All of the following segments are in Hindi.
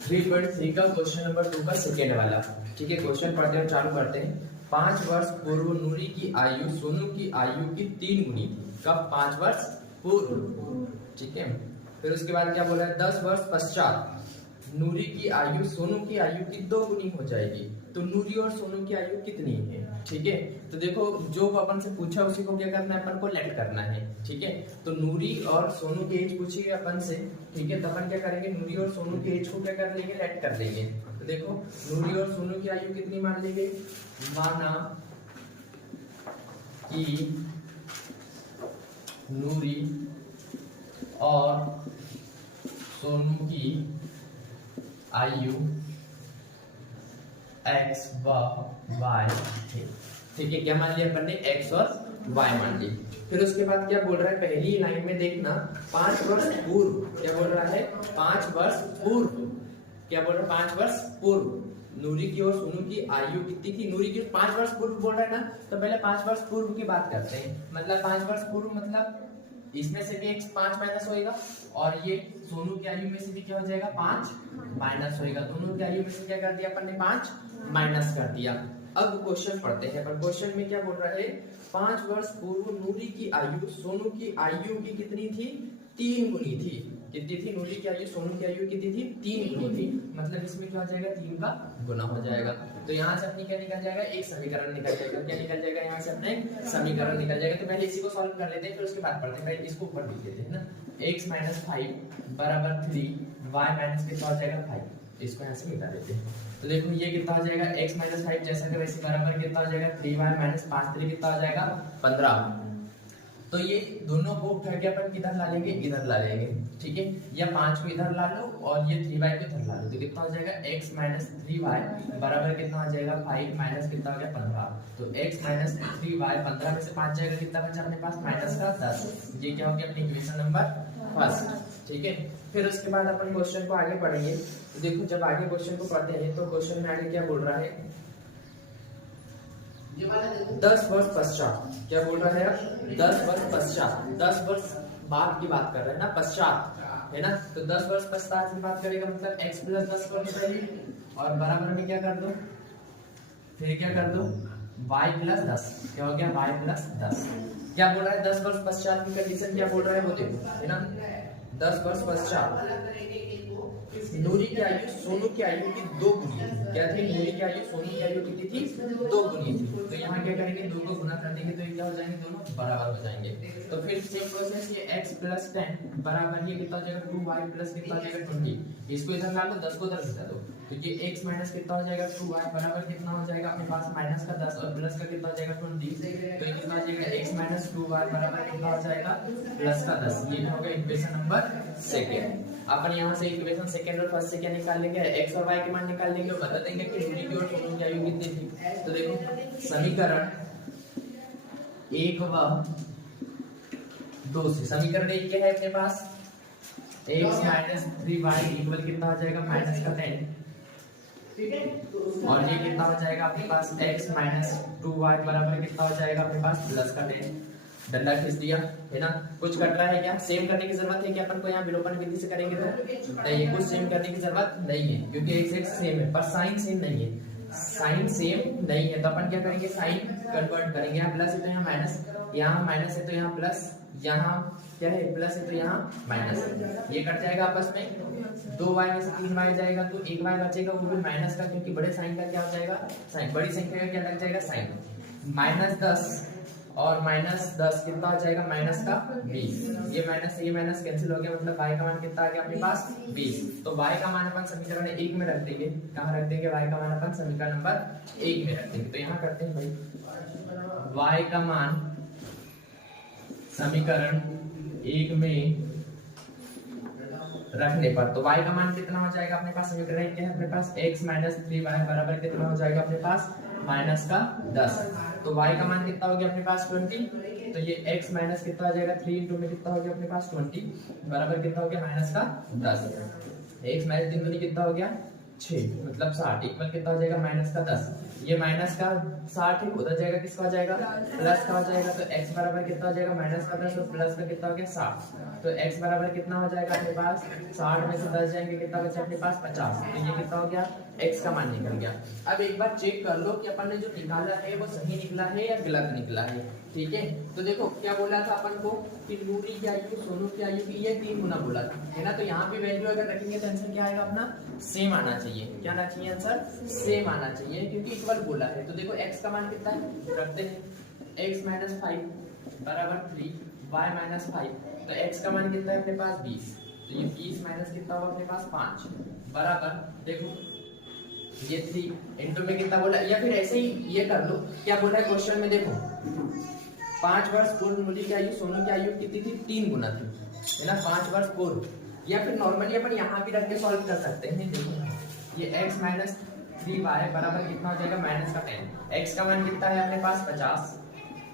3.3 का क्वेश्चन नंबर 2 का सेकेंड वाला। ठीक है, क्वेश्चन पढ़ते हैं, चालू करते हैं। 5 वर्ष पूर्व नूरी की आयु सोनू की आयु की 3 गुनी थी। कब? 5 वर्ष पूर्व। ठीक है, फिर उसके बाद क्या बोला है? 10 वर्ष पश्चात नूरी की आयु सोनू की आयु की 2 गुनी हो जाएगी। तो नूरी और सोनू की आयु कितनी है? ठीक है, तो देखो जो अपन से पूछा उसी को क्या करना है? अपन को लेट करना है। ठीक है, तो नूरी और सोनू की एज पूछी है अपन से। ठीक है, तो अपन क्या करेंगे? नूरी और सोनू की एज को क्या कर लेंगे? लेट कर लेंगे। तो देखो नूरी और सोनू की आयु कितनी मान लेंगे? माना कि नूरी और सोनू की आयु x व y है। ठीक है, क्या मान लिया अपन ने? x और y मान ली। फिर उसके बाद क्या बोल रहा है? पहली लाइन में देखना, 5 वर्ष पूर्व। क्या बोल रहा है? 5 वर्ष पूर्व। क्या बोल रहा है? 5 वर्ष पूर्व नूरी की और सोनू की आयु कितनी थी? नूरी की 5 वर्ष पूर्व बोल रहा है ना, तो पहले 5 वर्ष पूर्व की बात करते हैं। मतलब 5 वर्ष पूर्व मतलब इसमें से भी एक 5 माइनस होएगा और ये सोनू की आयु में से भी क्या हो जाएगा? 5 माइनस होएगा। दोनों की आयु में से क्या कर दिया अपन ने? 5 माइनस कर दिया। अब क्वेश्चन पढ़ते हैं। पर क्वेश्चन में क्या बोल रहा है? 5 वर्ष पूर्व नूरी की आयु सोनू की आयु की कितनी थी? 3 गुनी थी। कितनी थी? नूरी की आयु सोनू की आयु कितनी थी? 3 गुनी थी। मतलब इसमें क्या हो जाएगा? 3 का गुना हो जाएगा। तो यहाँ से अपनी क्या निकल जाएगा? एक समीकरण निकल जाएगा। क्या निकल जाएगा? यहाँ से अपने समीकरण निकल जाएगा। तो पहले इसी को सॉल्व कर लेते हैं, फिर उसके बाद पढ़ते हैं। पहले इसको ऊपर लिख देते हैं ना। x - 5 बराबर 3, y माइनस कितना हो जाएगा? 5। इसको यहाँ से मिटा देते हैं। तो देखो ये कितना हो जाएगा? x - 5 जैसा कि वैसे बराबर कितना हो जाएगा? 3y - 5 3 कितना हो जाएगा? 15। तो ये दोनों को उठा के अपन किधर ला लेंगे? इधर ला लेंगे। ठीक है, या 5 को इधर ला लो और ये 3y को इधर ला लो। तो कितना हो जाएगा? x - 3y बराबर कितना हो जाएगा? 5 माइनस कितना हो गया? 15। तो x - 3y 15 में से 5 जाएगा, कितना बचा अपने पास? माइनस का 10। ये क्या हो गया? अपनी इक्वेशन नंबर फर्स्ट। ठीक है, फिर उसके बाद अपन क्वेश्चन को आगे पढ़ेंगे। तो देखो जब आगे क्वेश्चन को पढ़ते हैं तो क्वेश्चन में आगे क्या बोल रहा है? 10 वर्ष पश्चात। क्या बोल रहा है? 10 वर्ष पश्चात। 10 वर्ष बाद की बात कर रहे हैं ना, पश्चात है ना। तो 10 वर्ष पश्चात की बात करेगा मतलब x + 10 कर दो पहले और बराबर में क्या कर दो? फिर क्या कर दो? y + 10। क्या हो गया? y + 10। क्या बोल रहा है? 10 वर्ष पश्चात की कंडीशन क्या बोल रहा है वो देखो, है ना। 10 वर्ष पश्चात नूरी की आयु सोनू की आयु की 2 गुनी थी। क्या थी? नूरी की आयु सोनू की आयु कितनी थी? 2 गुनी थी। तो यहाँ क्या करेंगे? 2 को गुना कर देंगे तो ये क्या हो जाएंगे? दोनों बराबर हो जाएंगे। तो फिर सेम प्रोसेस, ये x + 10 बराबर ये कितना हो जाएगा? 2y + कितना हो जाएगा? 20। इसको इधर ला लो, 10 को उधर घटा दो। तो ये x माइनस कितना हो जाएगा? 2y बराबर कितना हो जाएगा अपने पास? माइनस का 10 और प्लस का कितना हो जाएगा? 20। तो ये कितना हो जाएगा? x - 2y बराबर कितना हो जाएगा? प्लस का 10। ये हो गया इक्वेशन नंबर सेकंड। अपन यहाँ से इक्वेशन सेकंड और फर्स्ट से क्या निकाल लेंगे? x और y के मान निकाल लेंगे और बता देंगे कि नूरी की और सोनू की आयु कितनी थी। तो देखो समीकरण 1 व 2 से समीकरण 1 क्या है अपने पास? x - 3y इक्वल कितना हो जाएगा? माइनस का 10। और ये कितना हो जाएगा अपने पास? x - 2y बराबर कितना हो जाएगा अपने पास? प्लस का 10। डंडा खींच दिया, है ना। कुछ कट रहा है क्या? सेम करने की जरूरत है क्या अपन को? यहाँ विलोपन विधि से करेंगे तो नहीं, कुछ सेम करने की जरूरत नहीं है क्योंकि x सेम है पर साइन सेम नहीं है। साइन सेम नहीं है तो अपन क्या करेंगे? साइन कन्वर्ट करेंगे। यहाँ प्लस है तो यहाँ माइनस, यहाँ माइनस है तो यहाँ प्लस, यहाँ क्या है? प्लस है तो यहाँ माइनस। ये कट जाएगा आपस में। 2y में से 3y जाएगा तो 1y बचेगा, वो भी माइनस का, क्योंकि बड़े साइन का क्या हो जाएगा? साइन। बड़ी संख्या का क्या लग जाएगा? साइन। -10 और -10 कितना हो जाएगा? माइनस का 20। ये माइनस से ये माइनस कैंसिल हो गया, मतलब y का मान कितना आ गया अपने पास? 20। तो y का मान अपन समीकरण 1 में रख देंगे। कहाँ रख देंगे? y का मान अपन समीकरण नंबर 1 में रख देंगे। तो यहाँ करते हैं भाई, y का मान समीकरण 1 में रखने पर तो y का मान कितना हो जाएगा अपने पास? समीकरण 1 क्या है अपने पास? x - 3y बराबर कितना हो जाएगा अपने पास? माइनस का 10। तो y का मान कितना हो गया अपने पास? 20। तो ये x माइनस कितना हो जाएगा? 3 × में कितना हो गया अपने पास? 20 बराबर कितना हो गया? माइनस का 10। x - 3 दूनी कितना हो गया? 6 मतलब 60 इक्वल कितना हो जाएगा माइनस का 10। ये माइनस का 60 है, उधर जाएगा किसका हो जाएगा प्लस का हो जाएगा। तो x बराबर कितना हो जाएगा माइनस का 10 और प्लस का कितना हो गया 60। तो x बराबर कितना हो जाएगा अपने पास 60 में से 10 जाएंगे कितना बचा अपने पास 50। तो ये कितना हो गया x का मान निकल गया। अब एक बार चेक कर लो कि अपन ने जो निकाला है वो सही निकला है या गलत निकला है। ठीक है, तो देखो क्या बोला था अपन को कि नूरी की आयु सोनू की आयु की ये 3 गुना बोला था, है ना। तो यहाँ पे वैल्यू अगर रखेंगे तो आंसर क्या आएगा अपना सेम आना चाहिए। क्या आना चाहिए आंसर सेम आना चाहिए, क्योंकि इक्वल बोला है। तो देखो x का मान कितना है रखते हैं, x - 5 बराबर 3 y - 5। तो x का मान कितना है अपने पास 20। तो ये 20 माइनस कितना होगा अपने पास 5 बराबर देखो ये 3 इनटू में कितना बोला, या फिर ऐसे ही ये कर लो। क्या बोला है क्वेश्चन में देखो 5 वर्ष पूर्व मूली की आयु सोनू की आयु कितनी थी 3 गुना थी, है ना 5 वर्ष पूर्व। या फिर नॉर्मली अपन यहाँ भी रख के सॉल्व कर सकते हैं। देखो ये x - 3y बराबर कितना हो जाएगा माइनस का 10। x का मान कितना है अपने पास 50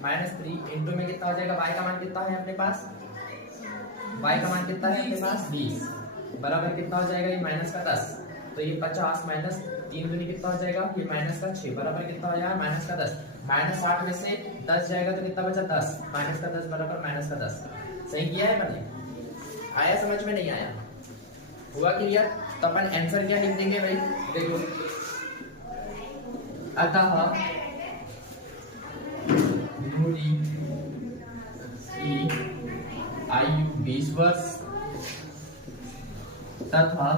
-3 इनटू में कितना हो जाएगा y का मान कितना है अपने पास, y का मान कितना है अपने पास 20 बराबर कितना हो जाएगा ये माइनस का 10। तो ये 50 माइनस 3 दूनी कितना हो जाएगा ये माइनस का 6 बराबर कितना हो जाएगा माइनस का 10। -60 में से 10 जाएगा तो कितना बचा 10 माइनस का 10 बराबर माइनस का 10। सही किया है मैंने, आया समझ में नहीं आया, हुआ क्लियर। तो अपन आंसर क्या लिख देंगे भाई देखो, अतः नूरी की आयु 20 वर्ष तथा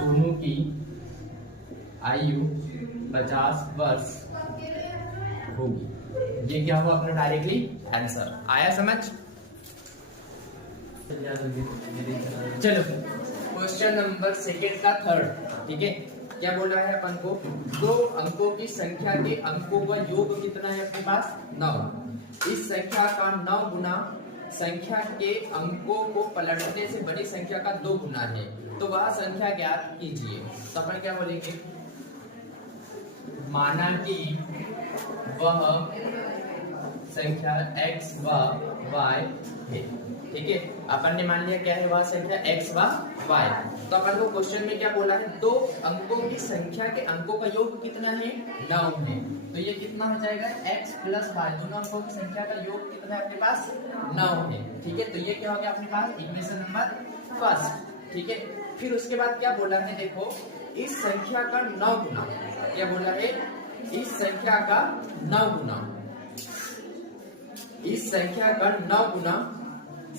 सोनू की आयु 50 वर्ष होगी। ये क्या हुआ अपना डायरेक्टली आंसर, आया समझ। चलो क्वेश्चन नंबर सेकंड का थर्ड। ठीक है, क्या बोल रहा है अपन को 2 अंकों की संख्या के अंकों का योग कितना है अपने पास 9। इस संख्या का 9 गुना संख्या के अंकों को पलटने से बड़ी संख्या का 2 गुना है, तो वह संख्या ज्ञात कीजिए। तो अपन क्या बोलेंगे, माना कि वह संख्या x व y है। ठीक है, अपन ने मान लिया क्या है वह संख्या x व y। तो अपन को क्वेश्चन में क्या बोला है 2 अंकों की संख्या के अंकों का योग कितना है 9 है। तो ये कितना हो जाएगा x + y, दोनों अंकों की संख्या का योग कितना है अपने पास 9 है। ठीक है, तो ये क्या हो गया अपने पास इक्वेशन नंबर फर्स्ट। ठीक है, फिर उसके बाद क्या बोला है देखो इस संख्या का 9 गुना, क्या बोला है इस संख्या का 9 गुना, इस संख्या का 9 गुना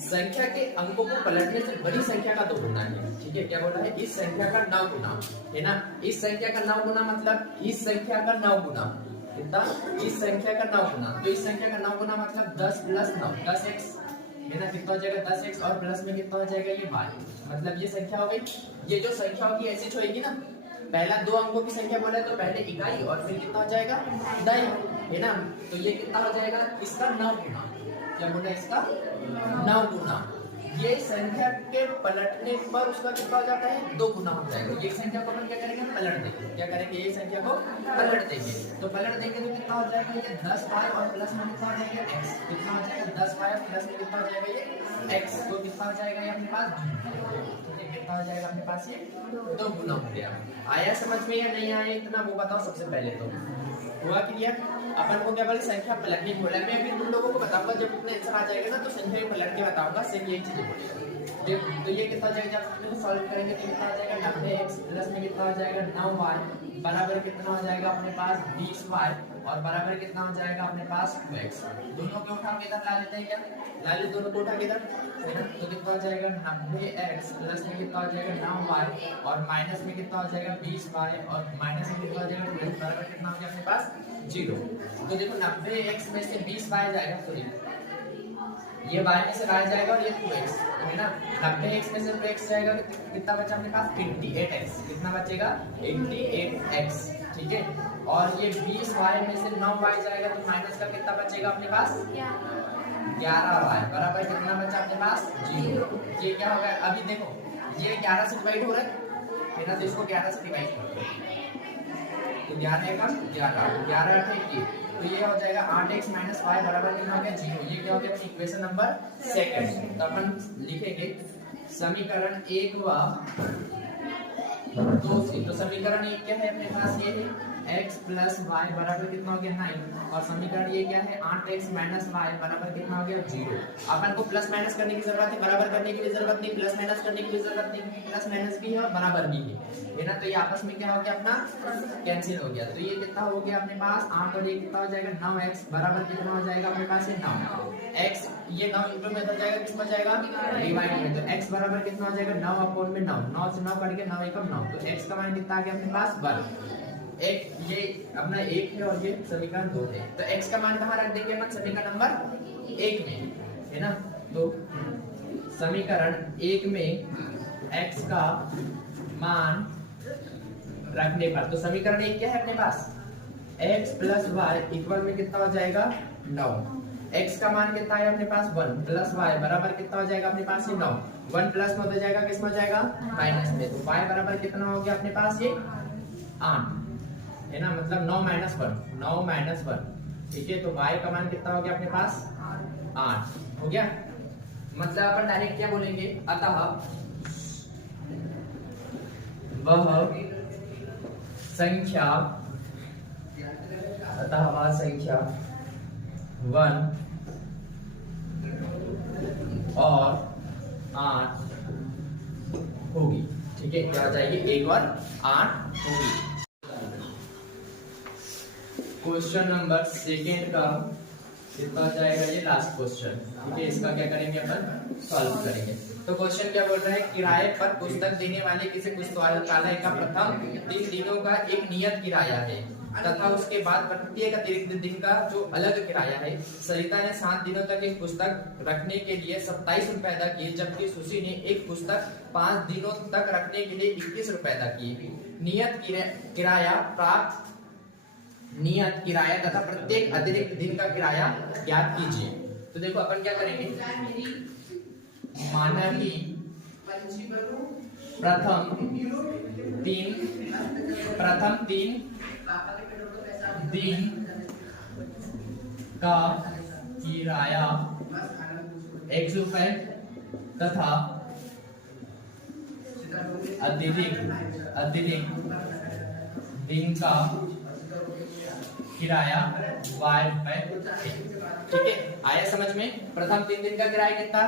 संख्या के अंकों को पलटने से बड़ी संख्या का 2 गुना है। ठीक है, क्या बोला है इस संख्या का 9 गुना, है ना। इस संख्या का 9 गुना मतलब इस संख्या का 9 गुना कितना, इस संख्या का 9 गुना। तो इस संख्या का 9 गुना मतलब 10 + 9 10x, है ना। कितना हो जाएगा 10x और प्लस में कितना हो जाएगा ये y, मतलब ये संख्या हो गई। ये जो संख्या होगी ऐसी छोड़ेगी ना, पहला 2 अंकों की संख्या बोला है तो पहले इकाई और फिर कितना हो जाएगा दही, है ना। तो ये कितना हो जाएगा इसका 9 गुना, क्या बोला इसका 9 गुना। ये संख्या के पलटने पर उसका कितना हो जाता है 2 गुना हो जाएगा। ये संख्या को अपन क्या करेंगे पलट देंगे, क्या करेंगे ये संख्या को पलट देंगे। तो पलट देंगे तो कितना हो जाएगा ये 10y और प्लस में कितना हो जाएगा x, कितना हो जाएगा 10y और प्लस में कितना हो जाएगा ये x, तो कितना हो जाएगा ये अपने पास 2, कितना हो जाएगा अपने पास ये 2 गुना हो गया। आया समझ में या नहीं आया इतना वो बताओ सबसे पहले, तो हुआ क्लियर। अपन को क्या बोले संख्या पलटने बोला है। मैं अभी तुम लोगों को बताऊंगा जब अपना आंसर आ जाएगा ना तो संख्या पलट के बताऊंगा, सेम यही चीजें बोलेगा। तो ये कितना हो जाएगा जब सॉल्व करेंगे तो कितना हो जाएगा 90x प्लस में कितना हो जाएगा 9y बराबर कितना हो जाएगा अपने पास 20y और बराबर कितना हो जाएगा अपने पास 2x। दोनों को उठा के इधर ला लेते हैं, क्या ला ले दोनों को उठा के इधर, है ना। तो कितना हो जाएगा 90x प्लस में कितना हो जाएगा 9y और माइनस में कितना हो जाएगा 20y और माइनस में कितना हो जाएगा 12 बराबर कितना हो गया अपने पास 0। तो देखो 90x में से 20y जाएगा, तो देखो ये y में से y जाएगा और ये 2x, है ना। 90x में से 2x जाएगा, कितना बचा अपने पास 88x, कितना बचेगा 88x। ठीक है, और ये 20y में से 9y जाएगा तो माइनस का कितना बचेगा अपने पास 11y बराबर कितना बचा अपने पास 0। ये क्या होगा अभी देखो ये 11 से डिवाइड हो रहा है ना, तो इसको 11 से डिवाइड कर दो तो 11 का 11 11 8 तो ये हो जाएगा 8x - y बराबर कितना हो गया 0। ये क्या हो गया इक्वेशन नंबर सेकंड। तो अपन लिखेंगे समीकरण 1 व 2 से, तो समीकरण 1 क्या है अपने पास, ये है x प्लस वाई बराबर कितना हो गया 9, और समीकरण ये क्या है 8x माइनस वाई बराबर कितना हो गया 0। अपन को प्लस माइनस करने की जरूरत है, बराबर करने की भी जरूरत नहीं, प्लस माइनस करने की भी जरूरत नहीं, प्लस माइनस भी है और बराबर भी है ना। तो ये आपस में क्या हो गया अपना कैंसिल हो गया। तो ये कितना हो गया अपने पास 8 और ये कितना हो जाएगा 9x बराबर कितना हो जाएगा अपने पास है 9। x ये 9 इंटू में हो जाएगा, किसमें जाएगा डिवाइड में, तो x बराबर कितना हो जाएगा 9 अपॉन में 9, 9 से 9 कट के 9 एकम 9, तो x का मान कितना आ गया अपने पास 1। एक ये अपना 1 है और ये समीकरण 2 है, तो x का मान कहाँ रख देंगे अपन समीकरण नंबर 1 में, है ना। तो समीकरण 1 में x का मान रखने पर, तो समीकरण 1 क्या है अपने पास x प्लस वाई इक्वल में कितना हो जाएगा 9, x का मान कितना है अपने पास 1 प्लस वाई बराबर कितना हो जाएगा अपने पास ये 9, 1 प्लस में हो जाएगा किसमें हो जाएगा माइनस में, तो y बराबर कितना हो गया अपने पास ये 8, है ना, मतलब 9 माइनस 1, 9 माइनस 1, ठीक है। तो y का मान कितना हो गया अपने पास 8 हो गया। मतलब अपन डायरेक्ट क्या बोलेंगे, अतः वह संख्या 1 और 8 होगी, ठीक है, क्या आ जाएगी 1 और 8 होगी। क्वेश्चन नंबर 2 का कितना जाएगा, ये लास्ट क्वेश्चन, ठीक है। इसका क्या करेंगे अपन सॉल्व करेंगे। तो क्वेश्चन क्या बोल रहा है, किराए पर पुस्तक देने वाले किसी पुस्तकालय का प्रथम 3 दिनों का एक नियत किराया है तथा उसके बाद प्रत्येक अतिरिक्त दिन का जो अलग किराया है। सरिता ने 7 दिनों तक एक पुस्तक रखने के लिए 27 रुपए अदा किए, जबकि सुशी ने एक पुस्तक 5 दिनों तक रखने के लिए 21 रुपए अदा किए। नियत किराया तथा प्रत्येक अतिरिक्त दिन का किराया ज्ञात कीजिए। तो देखो अपन क्या करेंगे, माना कि प्रथम तीन दिन का किराया 1 रुपए तथा अतिरिक्त दिन का किराया y रुपए, ठीक है। आया समझ में। प्रथम 3 दिन का किराया कितना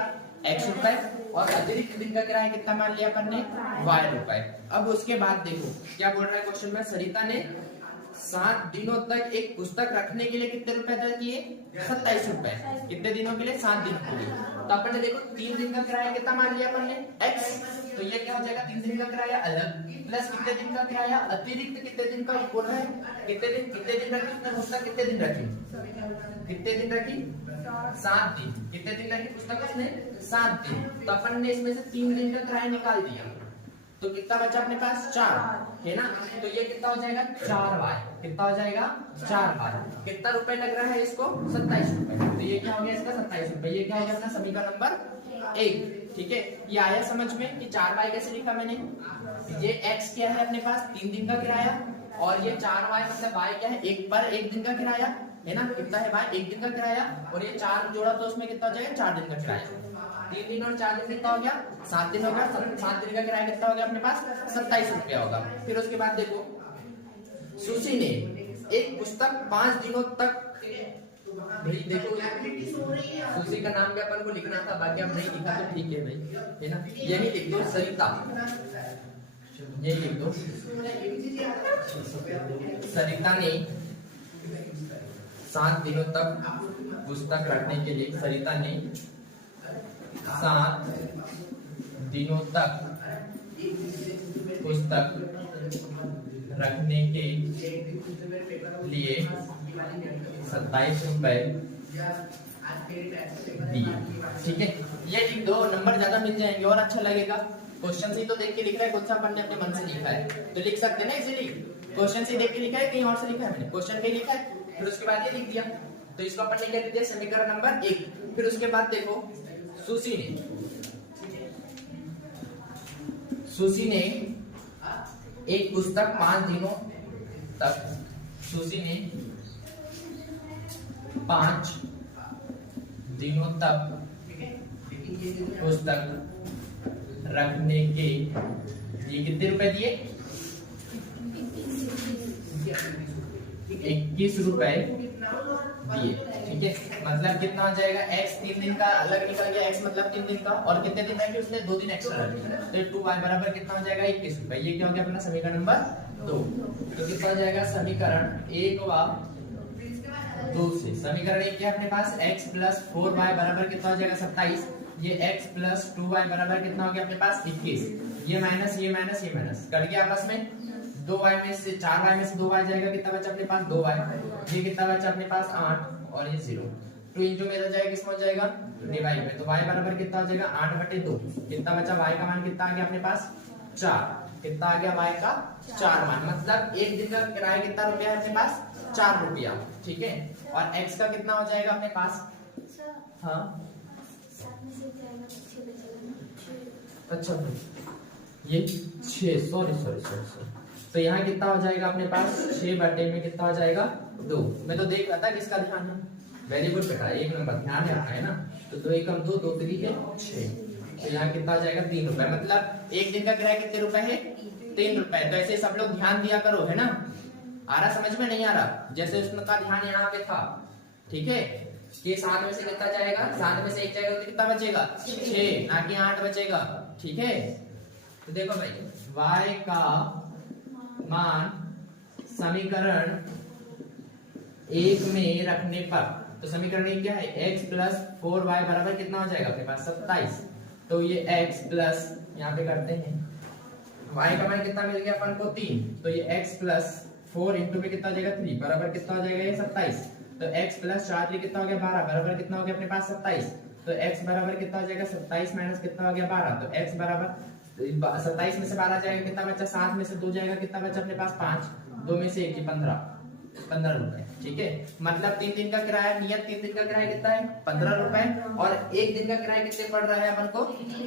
x रुपए और अतिरिक्त दिन का किराया कितना मान लिया अपन ने y रुपए। अब उसके बाद देखो क्या बोल रहा है क्वेश्चन में, सरिता ने 7 दिनों तक एक पुस्तक रखने के लिए कितने रुपए अदा किए 27 रुपए, कितने दिनों के लिए 7 दिनों के लिए। तो अपन ने देखो 3 दिन का किराया कितना मान लिया अपन ने x, तो ये क्या हो जाएगा 3 दिन का किराया अलग प्लस कितने दिन का किराया अतिरिक्त, कितने दिन का बोल रहा है कितने दिन रखी पुस्तक, कितने दिन रखी 7 दिन, कितने दिन रखी पुस्तक उसने 7 दिन। तो अपन ने इसमें से 3 दिन का किराया निकाल दिया, तो कितना बचा अपने पास 4, है ना। तो ये कितना हो जाएगा 4y, कितना हो जाएगा 4y। कितना रुपए लग रहा है इसको 27 रुपए, तो ये क्या हो गया इसका 27 रुपए। ये क्या हो गया अपना समीकरण नंबर 1, ठीक है। ये आया समझ में कि 4y कैसे लिखा मैंने, ये x क्या है अपने पास 3 दिन का किराया और ये 4y मतलब y क्या है 1 दिन का किराया, है ना। कितना है y 1 दिन का किराया और ये 4 जोड़ा तो उसमें कितना हो जाएगा 4 दिन का किराया। 3 दिन और 4 दिन कितना हो गया 7 दिन हो गया। 7 दिन का किराया कितना हो गया अपने पास 27 रुपया होगा। फिर उसके बाद देखो सुशी ने एक पुस्तक 5 दिनों तक, भाई देखो सुशी का नाम भी अपन को लिखना था, बाकी अब नहीं लिखा तो ठीक है भाई, है ना। यही लिख दो सरिता, यही लिख दो सरिता ने 7 दिनों तक पुस्तक रखने के लिए, सरिता ने 7 दिनों तक पुस्तक रखने के लिए 27 रुपए दिए, ठीक है। ये लिख दो, नंबर ज्यादा मिल जाएंगे और अच्छा लगेगा। क्वेश्चन से तो देख के लिख रहा है, कौन सा अपन ने अपने मन से लिखा है तो लिख सकते हैं ना इजीली। क्वेश्चन से देख के लिखा है कहीं और से लिखा है, मैंने क्वेश्चन पे लिखा है, फिर उसके बाद ये लिख दिया, तो इसको अपन ने क्या लिख दिया समीकरण नंबर 1। फिर उसके बाद देखो सुशी ने एक पुस्तक 5 दिनों तक, सुशी ने 5 दिनों तक पुस्तक रखने के ये कितने रुपए दिए? 21 रुपए दिए। ठीक है, मतलब कितना हो जाएगा? x 3 दिन का अलग निकल गया, x मतलब 3 दिन का, और कितने दिन रखे उसने? 2 दिन एक्स्ट्रा रखे, तो 2y बराबर कितना हो जाएगा? 21 रुपए। ये क्या हो गया अपना समीकरण नंबर 2। तो कितना हो जाएगा? समीकरण 1 व 2 से समीकरण 1 क्या है अपने पास? x प्लस 4y बराबर कितना हो जाएगा? 27। ये x प्लस 2y बराबर कितना हो गया अपने पास? 21। ये माइनस ये माइनस ये माइनस कट गया आपस में, 2y में से 4y में से 2y जाएगा, कितना बचा अपने पास? 2y। ये कितना बचा अपने पास? 8 और ये 0। 2 इंटू में जाएगा, किसमें हो जाएगा? डिवाइड में। तो y बराबर कितना हो जाएगा? 8/2। कितना बचा? y का मान कितना आ गया अपने पास? 4। कितना आ गया y का? 4 मान। मतलब एक दिन का किराया कितना रुपया है अपने पास? 4 रुपया। ठीक है, और x का कितना हो जाएगा अपने पास? हाँ अच्छा, ये 6, सॉरी। तो यहाँ कितना हो जाएगा अपने पास? 6 बटे में कितना हो जाएगा? 2। मैं तो देख रहा था किसका ध्यान है। वेरी गुड बेटा, 1 नंबर ध्यान रखा है ना। तो 2 एकम 2, 2 3 6। तो यहाँ कितना हो जाएगा? 3 रुपए। मतलब एक दिन का किराया कितने रुपए है? 3 रुपए। तो ऐसे सब लोग ध्यान दिया करो, है ना। आ रहा समझ में? नहीं आ रहा? जैसे उसका ध्यान यहाँ पे था, ठीक है, कि 7 में से कितना जाएगा? 7 में से 1 जाएगा तो कितना बचेगा? 6, ना कि 8 बचेगा। ठीक है, तो देखो भाई, y का मान समीकरण 1 में रखने पर, तो समीकरण 1 क्या है? x प्लस 4y बराबर कितना हो जाएगा अपने पास? 27। तो ये x प्लस, यहाँ पे करते हैं, y का मान कितना मिल गया अपन को? 3। तो ये x प्लस 4 इंटू में कितना हो जाएगा? 3 बराबर कितना हो जाएगा? ये 27। तो x प्लस 4 3 कितना हो गया? 12 बराबर कितना हो गया अपने पास? 27। तो x बराबर कितना हो जाएगा? 27 माइनस कितना हो गया? 12। तो x बराबर 27 में से 12 जाएगा, कितना बचा? 7 में से 2 जाएगा, कितना बचा अपने पास? 5। 2 में से 1 15 रुपए। ठीक है, मतलब 3 दिन का किराया, नियत 3 दिन का किराया कितना है? 15 रुपए, और 1 दिन का किराया कितने पड़ रहा है अपन को?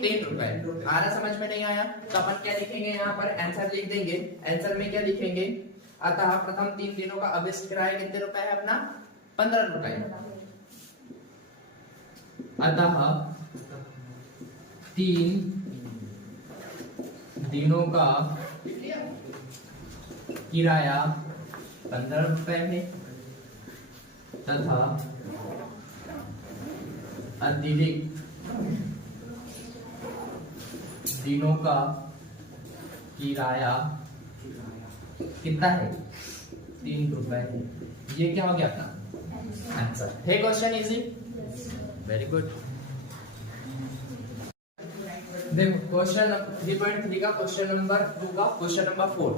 3 रुपए। आ रहा समझ में? नहीं आया तो अपन क्या लिखेंगे? यहाँ पर आंसर लिख देंगे। आंसर में क्या लिखेंगे? अतः प्रथम 3 दिनों का अवशिष्ट किराया कितने रुपए है अपना? 15 रुपए। अतः 3 दिनों का किराया 15 रुपए है, तथा अतिरिक्त दिनों का किराया कितना है? 3 रुपए है। ये क्या हो गया अपना आंसर है? Question easy, very good. देखो क्वेश्चन 3.3 का क्वेश्चन नंबर 2 का क्वेश्चन नंबर 4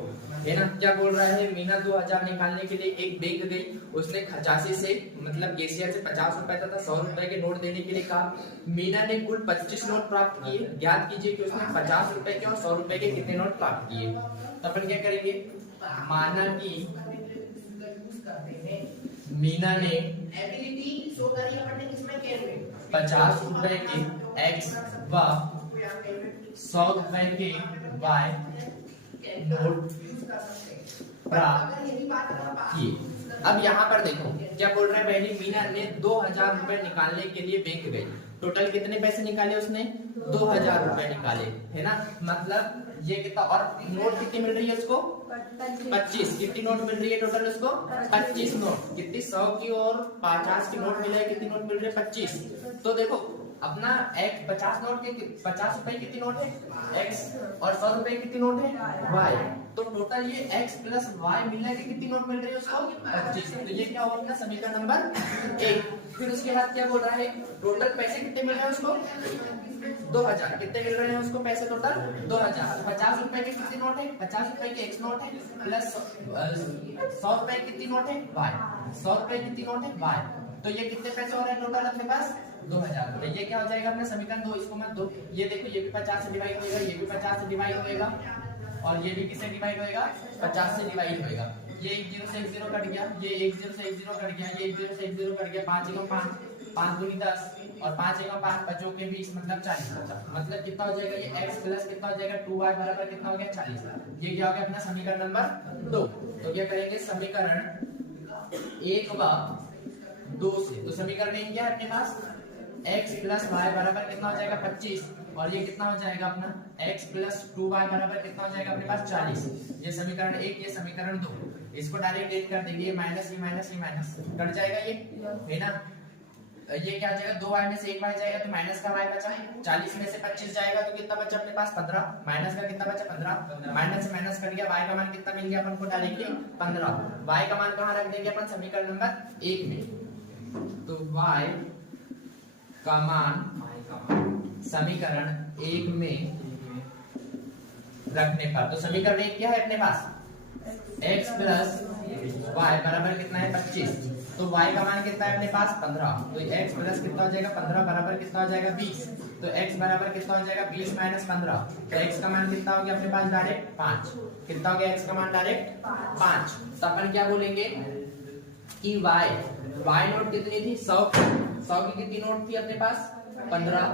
है ना। क्या बोल रहा है? मीना 2000 निकालने के लिए एक बैंक गई। उसने खचासी से मतलब कैशियर से 50 रुपए तथा 100 रुपए के नोट देने के लिए कहा। मीना ने कुल 25 नोट प्राप्त किए। ज्ञात कीजिए कि उसने 50 रुपए के और 100 रुपए के कितने नोट प्राप्त किए। तो अपन क्या करेंगे? माना कि मीना ने 50 रुपए के x व 100 रुपए के y नोट प्राप्त किए। अब यहाँ पर देखो क्या बोल रहे हैं? पहले मीना ने 2000 रुपए निकालने के लिए बैंक गई। टोटल कितने पैसे निकाले उसने? 2000 रुपए निकाले, है ना। मतलब ये कितना, और नोट कितनी मिल रही है उसको? 25। कितनी नोट मिल रही है टोटल उसको? 25 नोट। कितनी? 100 की और 50 की नोट मिल रही है। कितनी नोट मिल रही है? 25। तो देखो अपना एक 50 नोट के 50 रुपए कितनी नोट है? x, और 100 रुपए कितनी नोट है? y। तो टोटल ये x प्लस y मिलने की कितनी नोट मिल रही है उसको? 25। तो ये क्या होगा अपना समीकरण नंबर 1। फिर उसके बाद क्या बोल रहा है? टोटल पैसे कितने मिल रहे हैं उसको? 2000। कितने मिल रहे हैं उसको पैसे टोटल? 2000। 50 रुपए के कितनी नोट है? 50 रुपए की x नोट है, प्लस 100 रुपए कितनी नोट है? y। 100 रुपए कितनी नोट है? y। तो ये कितने पैसे हो रहे हैं टोटल अपने पास? 2000। तो ये क्या हो जाएगा अपना समीकरण 2। इसको मत दो, ये देखो ये भी 50 से डिवाइड होएगा, ये भी 50 से डिवाइड होएगा, और ये भी किससे डिवाइड होएगा? 50 से डिवाइड होएगा। ये 1 0 से 1 0 कट गया, ये 1 0 से 1 0 कट गया, ये 1 0 से 1 0 कट गया। 5 एकम 5, 5 दूनी 10, और 5 एकम 5 बच्चों के 20, मतलब 40 बचा। मतलब कितना हो जाएगा? ये x प्लस कितना हो जाएगा? 2y बराबर कितना हो गया? 40। ये क्या हो गया अपना समीकरण नंबर 2। तो क्या करेंगे? समीकरण 1 व 2 से, तो समीकरण 1 क्या है अपने पास? x प्लस y बराबर कितना हो जाएगा? 25, और ये कितना हो जाएगा अपना x प्लस 2y बराबर कितना हो जाएगा अपने पास 40। ये समीकरण 1, ये समीकरण 2, इसको डायरेक्ट ऐड कर देंगे, माइनस ये माइनस कट जाएगा ये, है ना। ये क्या हो जाएगा, 2y में से 1y जाएगा तो माइनस का y बचा, 40 में से 25 जाएगा तो कितना बचा अपने पास 15, माइनस का कितना बचा 15, माइनस से माइनस कर गया, y का मान कितना मिल गया अपन को डायरेक्टली 15। y का मान कहाँ रख देंगे अपन समीकरण नंबर 1 में, तो y का मान समीकरण 1 में रखने पर, तो समीकरण 1 क्या है अपने पास x प्लस y बराबर कितना है 25, तो y का मान कितना है अपने पास 15, तो x प्लस कितना हो जाएगा 15 बराबर कितना हो जाएगा 20, तो x बराबर कितना हो जाएगा 20 माइनस 15, तो x का मान कितना हो गया अपने पास डायरेक्ट 5, कितना हो गया x का मान डायरेक्ट 5। तो अपन क्या बोलेंगे कि y नोट कितनी थी 100 की कितनी नोट थी अपने पास 15,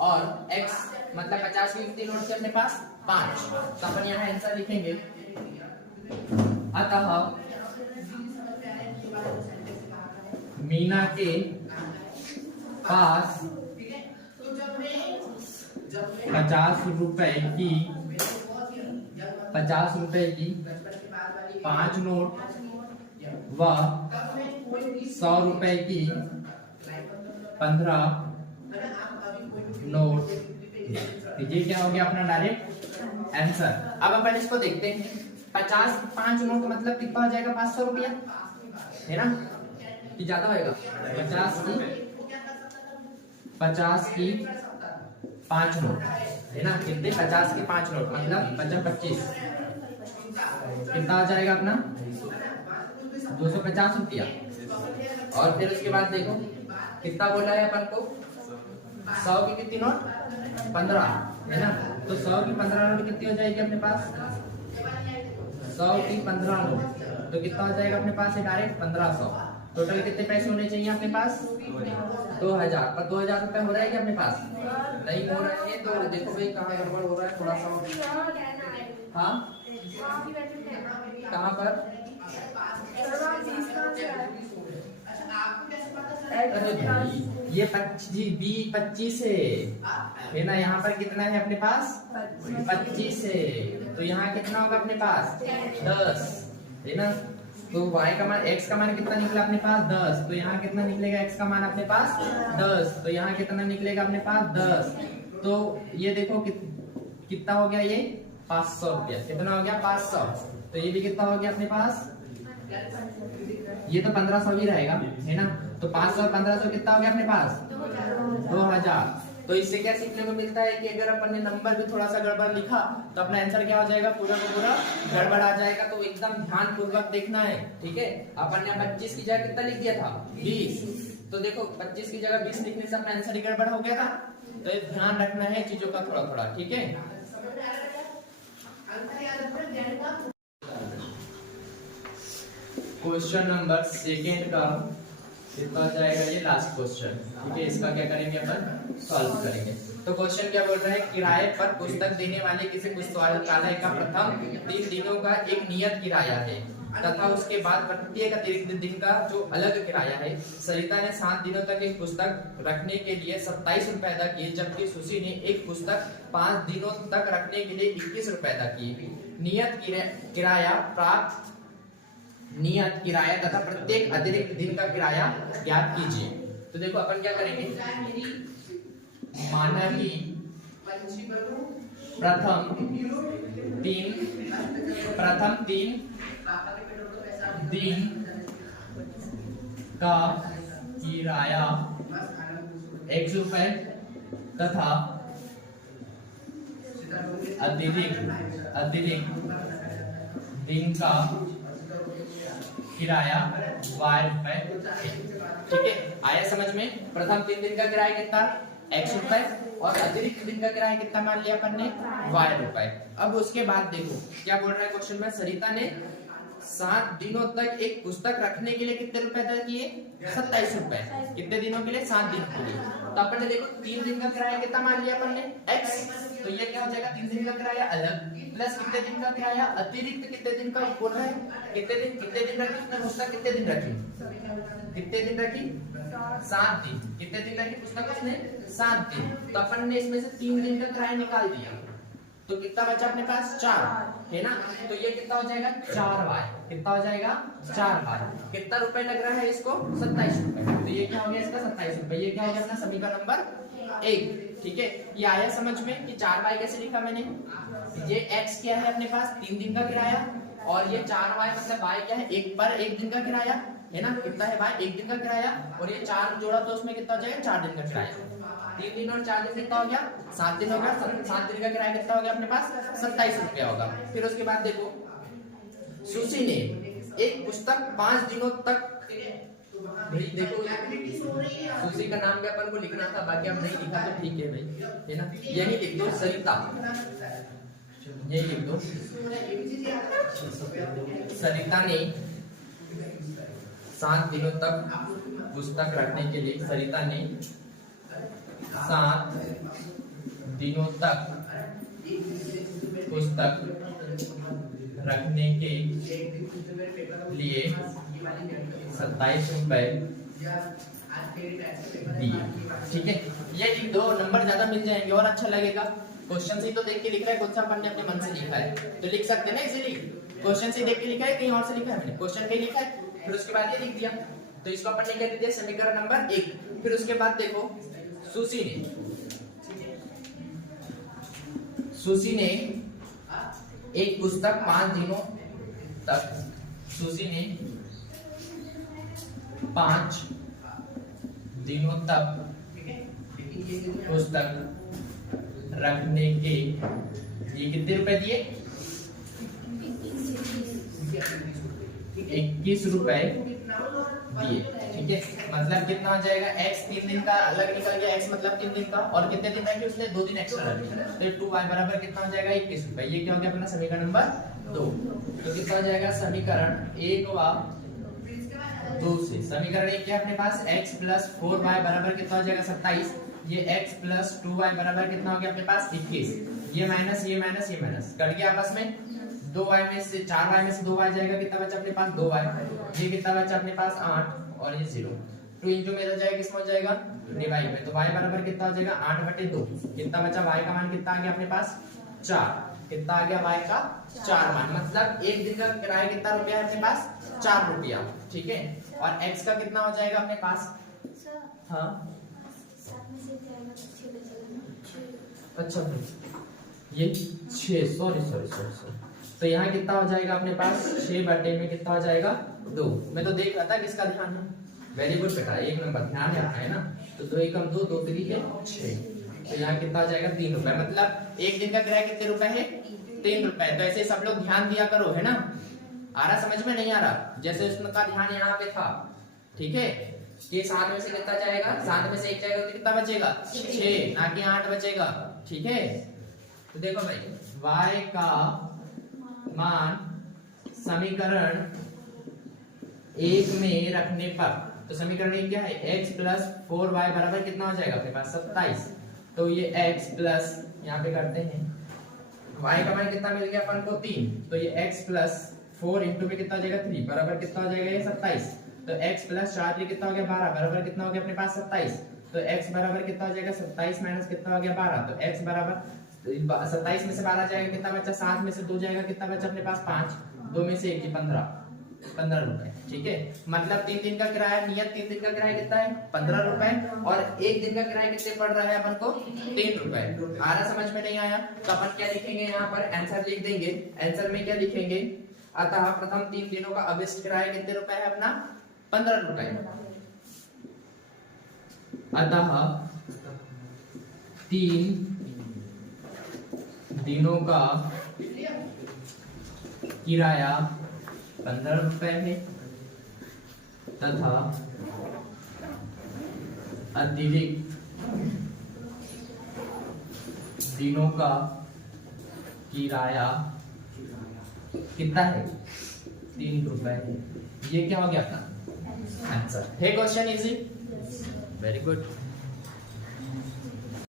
और x मतलब 50 की कितनी नोट थी अपने पास 5, तो अपन यहाँ आंसर लिखेंगे। अतः मीना के पास 50 रुपए की 5 नोट व 100 रुपए की 15 नोट, ये क्या हो गया अपना डायरेक्ट आंसर। अब अपन इसको देखते हैं, 5 नोट मतलब कितना हो जाएगा 500 रुपया, है ना, कि ज्यादा होएगा 50 की 5 नोट, है ना, कितने 50 की 5 नोट मतलब 25, कितना आ जाएगा अपना 250 रुपया। और फिर उसके बाद देखो कितना बोला है अपन को 100 की कितनी नोट 15, है ना, तो 100 की 15 नोट कितनी हो जाएगी अपने पास 100 की 15 नोट, तो कितना हो जाएगा अपने पास है डायरेक्ट 1500। टोटल कितने पैसे होने चाहिए अपने पास 2000, पर 2000 रुपए हो रहा है क्या अपने पास नहीं हो रहा है, तो देखो भाई कहाँ गड़बड़ हो रहा है थोड़ा सा। हाँ कहाँ पर ये 25 है ना, यहाँ पर कितना है अपने पास 25 है, तो यहाँ कितना होगा अपने पास 10, है ना, तो y का मान x का मान कितना निकला अपने पास 10, तो यहाँ कितना निकलेगा x का मान अपने पास 10, तो यहाँ कितना निकलेगा अपने पास 10, तो ये देखो कितना हो गया ये 500 रुपया, कितना हो गया 500, तो ये भी कितना हो गया अपने पास, ये तो 1500 भी रहेगा, है ना, तो 500 और 1500 कितना हो गया अपने पास 2000। तो इससे क्या सीखने को मिलता है कि अगर अपन ने नंबर भी थोड़ा सा गड़बड़ लिखा तो अपना आंसर क्या हो जाएगा पूरा का पूरा गड़बड़ आ जाएगा, तो एकदम ध्यान पूर्वक देखना है, ठीक है। अपन ने 25 की जगह कितना लिख दिया था 20, तो देखो 25 की जगह 20 लिखने से अपना आंसर ही गड़बड़ हो गया था, तो ध्यान रखना है चीजों का थोड़ा थोड़ा, ठीक है। क्वेश्चन नंबर 2 का कितना जाएगा ये लास्ट क्वेश्चन, ठीक है, इसका क्या करेंगे अपन सॉल्व करेंगे। तो क्वेश्चन क्या बोल रहा है, किराए पर पुस्तक देने वाले किसी पुस्तकालय का प्रथम 3 दिनों का एक नियत किराया है तथा उसके बाद प्रत्येक अतिरिक्त दिन का जो अलग किराया है। सरिता ने 7 दिनों तक एक पुस्तक रखने के लिए 27 रुपए अदा किए, जबकि सुशी ने एक पुस्तक 5 दिनों तक रखने के लिए 21 रुपए अदा किए। नियत किराया तथा प्रत्येक अतिरिक्त दिन का किराया ज्ञात कीजिए। तो देखो अपन क्या करेंगे, माना कि प्रथम 3 दिन का किराया 100 रुपए तथा अतिरिक्त दिन का किराया 12 रुपए, ठीक है। आया समझ में, प्रथम 3 दिन का किराया कितना 100 रुपए और अतिरिक्त दिन का किराया कितना मान लिया अपन ने 12 रुपए। अब उसके बाद देखो क्या बोल रहा है क्वेश्चन में, सरिता ने 7 दिनों तक एक पुस्तक रखने के लिए कितने रुपए अदा किए 27 रुपए, कितने दिनों के लिए 7 दिन के लिए। तो अपन ने देखो 3 दिन का किराया कितना मान लिया अपन ने x, तो ये क्या हो जाएगा 3 दिन का किराया अलग प्लस कितने दिन का किराया अतिरिक्त, कितने दिन का बोल रहा है कितने दिन रखी उसने पुस्तक, कितने दिन रखी 7 दिन। कितने दिन लगे पुस्तक उसने? 7 दिन। तो अपन ने इसमें से 3 दिन का किराया निकाल दिया, तो कितना बचा अपने पास? 4, है ना। तो ये कितना हो जाएगा? 4y। कितना हो जाएगा? 4y। कितना रुपए लग रहा है इसको? 27 रुपए। तो ये क्या हो गया इसका? 27 रुपए। ये क्या हो गया अपना समीकरण नंबर 1। ठीक है, ये आया समझ में कि 4y कैसे लिखा मैंने? ये x क्या है अपने पास? 3 दिन का किराया, और ये 4y मतलब y क्या है? एक दिन का किराया, है ना। कितना है y? 1 दिन का किराया, और ये 4 जोड़ा तो उसमें कितना हो जाएगा? 4 दिन का किराया। 3 दिन और 4 दिन कितना हो गया? 7 दिन हो गया। 7 दिन का किराया कितना हो गया अपने पास? 27 रुपया होगा। फिर उसके बाद देखो, सुशी ने एक पुस्तक 5 दिनों तक, भाई देखो सुशी का नाम भी अपन को लिखना था, बाकी अब नहीं लिखा तो ठीक है भाई, है ना। यही लिख दो सरिता, यही लिख दो। सरिता ने 7 दिनों तक पुस्तक रखने के लिए, सरिता ने 7 दिनों तक पुस्तक रखने के लिए 27 रुपए दिए। ठीक है, ये लिख दो, नंबर ज्यादा मिल जाएंगे और अच्छा लगेगा। क्वेश्चन से तो देख के लिख रहा है, कुछ अपन ने अपने मन से लिखा है तो लिख सकते हैं ना इजीली। क्वेश्चन से देख के लिखा है, कहीं और से लिखा है मैंने? क्वेश्चन पे लिखा है, फिर उसके बाद ये लिख दिया। तो इसको अपन ने क्या दे दिया? समीकरण नंबर 1। फिर उसके बाद देखो, सुशी ने एक पुस्तक 5 दिनों तक, सुशी ने 5 दिनों तक पुस्तक रखने के, ये कितने रुपए दिए? 21 रुपए दिए। ठीक है, मतलब कितना हो जाएगा? x 3 दिन का अलग निकल गया, x मतलब 3 दिन का, और कितने दिन रखे उसने? 2 दिन एक्स्ट्रा रखे, तो 2y बराबर कितना हो जाएगा? 21 रुपए। ये क्या हो गया अपना समीकरण नंबर 2। तो कितना हो जाएगा? समीकरण 1 व 2 से समीकरण 1 क्या अपने पास? x प्लस 4y बराबर कितना हो जाएगा? 27। ये x प्लस 2y बराबर कितना हो गया अपने पास? 21। ये माइनस, ये माइनस, ये माइनस कट गया आपस में। 2y में से 4y में से 2y जाएगा, कितना बचा अपने पास? 2y। ये कितना बचा अपने पास? 8, और ये 0। 2 इंटू में जाएगा, किसमें हो जाएगा? डिवाइड में। तो y बराबर कितना हो जाएगा? 8/2। कितना बचा? y का मान कितना आ गया अपने पास? 4। कितना आ गया y का? 4 मान। मतलब एक दिन का किराया कितना रुपया है अपने पास? 4 रुपया। ठीक है, और x का कितना हो जाएगा अपने पास? हाँ अच्छा ये 6, सॉरी। तो यहाँ कितना हो जाएगा अपने पास? 6 बटे में कितना हो जाएगा? 2। मैं तो देख रहा था किसका ध्यान है। वेरी गुड बेटा, 1 नंबर ध्यान रखना है ना। तो 2 एकम 2, 2 3 है 6। तो यहाँ कितना हो जाएगा? 3 रुपए। मतलब एक दिन का किराया कितने रुपए है? 3 रुपए। तो ऐसे सब लोग ध्यान दिया करो, है ना। आ रहा समझ में? नहीं आ रहा? जैसे उसका ध्यान यहाँ पे था, ठीक है। ये 7 में से कितना जाएगा? 7 में से 1 जाएगा तो कितना बचेगा? 6, ना कि 8 बचेगा। ठीक है, तो देखो भाई, y का मान समीकरण 1 में रखने पर, तो समीकरण 1 क्या है? x प्लस 4y बराबर कितना हो जाएगा अपने पास? 27। तो ये x प्लस, यहाँ पे करते हैं, y का मान कितना मिल गया अपन को? 3। तो ये x प्लस 4 इंटू में कितना हो जाएगा? 3 बराबर कितना हो जाएगा? ये 27। तो x प्लस 4 कितना हो गया? 12 बराबर कितना हो गया अपने पास? 27। तो x बराबर कितना हो जाएगा? 27 माइनस कितना हो गया? 12। तो x बराबर 27 में से 12 जाएगा, कितना बचा? 7 में से 2 जाएगा, कितना बचा अपने पास? 5। 2 में से 1 15 रुपए। ठीक है, मतलब 3 दिन का किराया, नियत 3 दिन का किराया कितना है? 15 रुपए, और 1 दिन का किराया कितने पड़ रहा है अपन को? 3 रुपए। आ रहा समझ में? नहीं आया तो अपन क्या लिखेंगे? यहाँ पर आंसर लिख देंगे। आंसर में क्या लिखेंगे? अतः प्रथम 3 दिनों का अवशिष्ट किराया कितने रुपए है अपना? 15 रुपए। अतः 3 दिनों का किराया 15 रुपए है, तथा अतिरिक्त दिनों का किराया कितना है? 3 रुपए है। ये क्या हो गया अपना आंसर है? Question easy, very good.